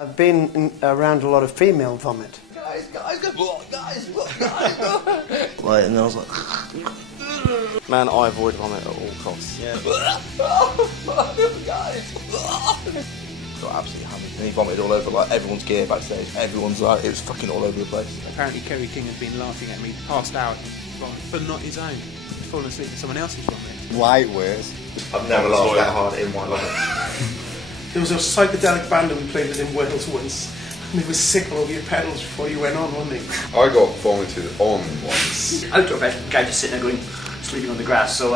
I've been around a lot of female vomit. Guys, like, and I was like... Man, I avoid vomit at all costs. Yeah. Guys! Got absolutely hammered. And he vomited all over, like, everyone's gear backstage. Everyone's like, it was fucking all over the place. Apparently Kerry King had been laughing at me, passed out, but not his own. He'd fallen asleep with someone else's vomit. Lightweight. I've never laughed that hard in my life. There was a psychedelic band that we played with in Wales once, and they were sick all over your pedals before you went on, weren't they? I got vomited on once. Outdoor bed, guy just sitting there going, sleeping on the grass. So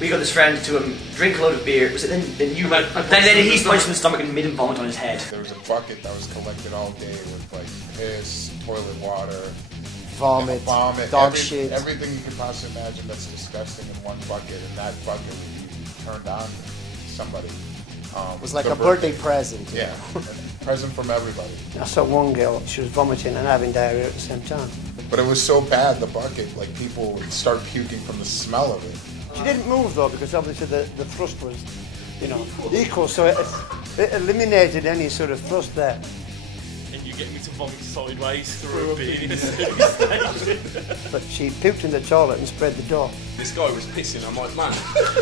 we got this friend to drink a load of beer. Was it then you? Then he punched him in the stomach and made him vomit on his head. There was a bucket that was collected all day with like piss, toilet water, Vomit, dog shit. Everything you can possibly imagine that's disgusting in one bucket, and that bucket would be turned on to somebody. It was like a birthday present. Yeah, a present from everybody. I saw one girl, she was vomiting and having diarrhea at the same time. But it was so bad, the bucket, like people would start puking from the smell of it. She didn't move though, because obviously the thrust was, you know, equal, so it eliminated any sort of thrust there. And you get me to vomit sideways through a bin in a service station. But she puked in the toilet and spread the door. This guy was pissing, I'm like, man,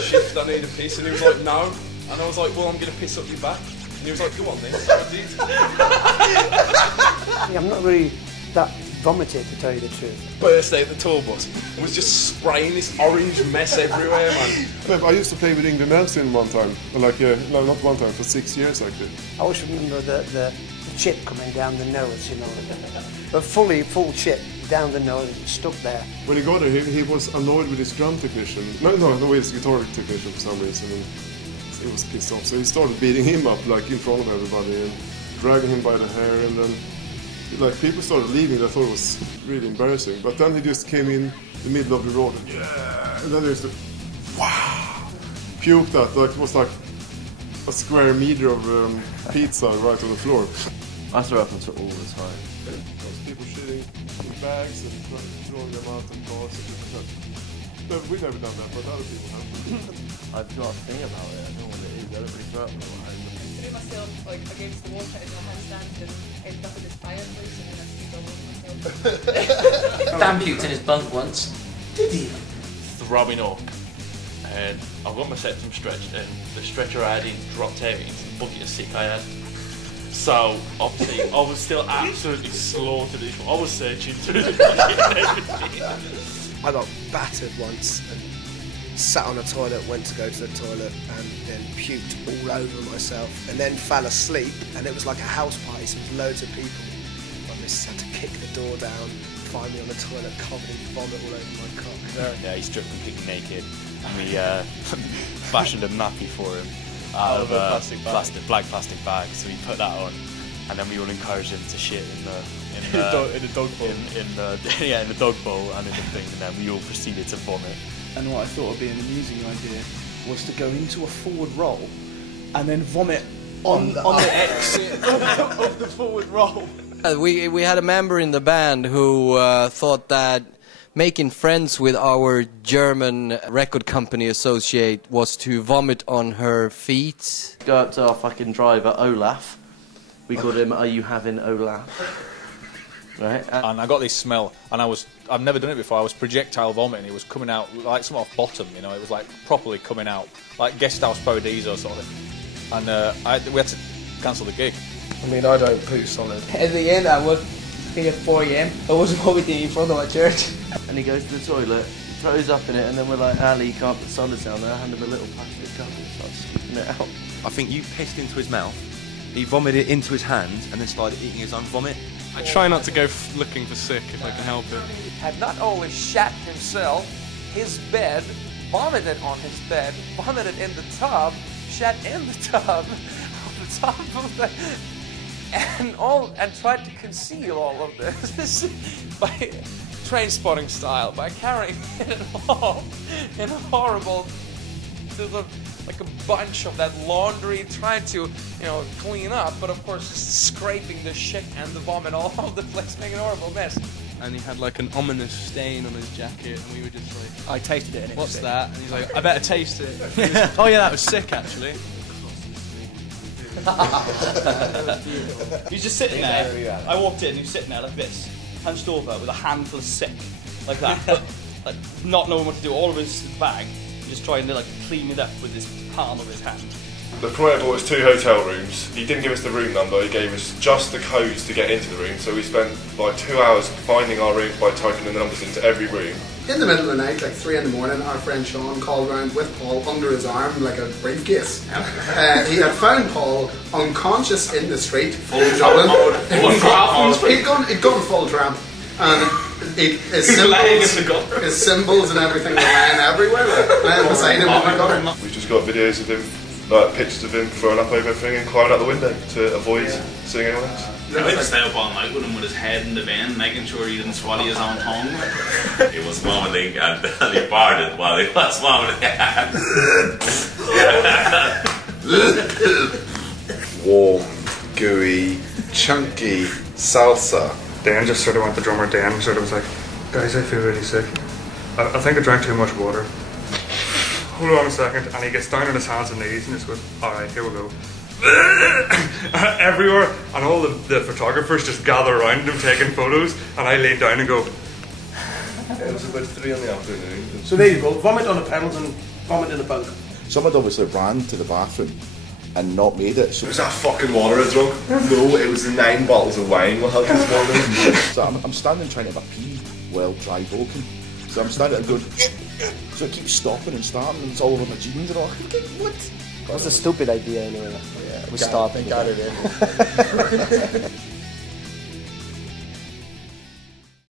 shift, I need a piss, and he was like, no. And I was like, well, I'm going to piss up your back. And he was like, go on then. So I did. See, I'm not really that vomited, to tell you the truth. Birthday at the tour bus was just spraying this orange mess everywhere, man. I used to play with Ingrid Nelson one time, like, no, not one time, for 6 years actually. I always remember the chip coming down the nose, you know, but full chip down the nose, stuck there. When he got there, he was annoyed with his drum technician. No, with his guitar technician for some reason. And he was pissed off, so he started beating him up, like, in front of everybody, and dragging him by the hair, and then, like, people started leaving. I thought it was really embarrassing. But then he just came in the middle of the road, and yeah, and then there's the, wow, puke that, like, was like a square meter of pizza right on the floor. I throw up into all the time. Those people shitting in bags and throwing them out in cars and shit like that. No, we've never done that, but other people have. I've got a thing about it. I don't know what it is. Everybody throw up in my home. I threw myself like against the wall, trying to do a handstand, and ended up in this fireplace, and then I peed all over myself. Dan puked in his bunk once. Did he? Throbbing up. And I got my septum stretched, and the stretcher I had in dropped out into the bucket of sick I had. So, obviously, I was still absolutely slaughtered. I was searching through the bucket and everything. I got battered once and sat on a toilet, went to go to the toilet and then puked all over myself and then fell asleep, and it was like a house party, so there was loads of people. I just had to kick the door down, find me on the toilet covered in vomit all over my cock. Yeah, he stripped completely naked and we fashioned a nappy for him out of a black plastic bag, so we put that on and then we all encouraged him to shit in the dog bowl. In the dog bowl and in the thing, and then we all proceeded to vomit. And what I thought would be an amusing idea was to go into a forward roll and then vomit on the exit of the forward roll. We had a member in the band who thought that making friends with our German record company associate was to vomit on her feet. Go up to our fucking driver, Olaf. We called him, are you having Olaf? Right. And I got this smell, and I've never done it before. I was projectile vomiting. It was coming out like something off bottom, you know. It was like properly coming out, like Guest House Paradiso sort of thing. And we had to cancel the gig. I mean, I don't poo solid. At the end, I was, I think at 4 AM, I was vomiting in front of my church. And he goes to the toilet, throws up in it, and then we're like, Ali, you can't put solids down there. I hand him a little plastic cup and starts scooping it out. I think you pissed into his mouth, he vomited into his hand, and then started eating his own vomit. I try not to go looking for sick if I can help it. Had not only shat himself, his bed, vomited on his bed, vomited in the tub, shat in the tub, on the top of the... And tried to conceal all of this by Trainspotting style, by carrying it off in a horrible, like a bunch of that laundry, trying to, clean up, but of course just scraping the shit and the vomit all over the place, making a horrible mess. And he had like an ominous stain on his jacket, and we were just like, I tasted it and it was what's sick. that? And he's like, I better taste it. Oh yeah, that was sick actually. He was just sitting there. I walked in, he was sitting there like this, hunched over with a handful of sick, like that, but, like not knowing what to do. All of his bag, just trying to like clean it up with his palm of his hand. The promoter bought us 2 hotel rooms. He didn't give us the room number, he gave us just the codes to get into the room, so we spent like 2 hours finding our rooms by typing in the numbers into every room. In the middle of the night, like 3 in the morning, our friend Sean called round with Paul under his arm like a briefcase. He had found Paul unconscious in the street, full Dublin. He'd gone full tramp. And his symbols and everything were lying everywhere, lying beside him in the gutter. We've just got videos of him, like pictures of him throwing up over everything and climbing out the window to avoid seeing anyone else. I had to stay up all night with him with his head in the bin, making sure he didn't swallow his own tongue. He was vomiting and he farted while he was vomiting. Warm, gooey, chunky salsa. Dan just sort of went, the drummer Dan sort of was like, guys, I feel really sick. I think I drank too much water. Hold on a second, and he gets down on his hands and knees and just goes, alright, here we go. Everywhere, and all the photographers just gather around him taking photos, and I lay down and go. It was about 3 in the afternoon. So there you go, vomit on the pedals and vomit in the bunk. Someone obviously ran to the bathroom and not made it. So Was that fucking water I drunk? No, it was the 9 bottles of wine we had this morning. So I'm standing trying to have a pee while dry bulking. So I'm standing there going, so it keeps stopping and starting, and it's all over my jeans and all. What? That was a stupid idea anyway. Yeah, we stopped. Got it in.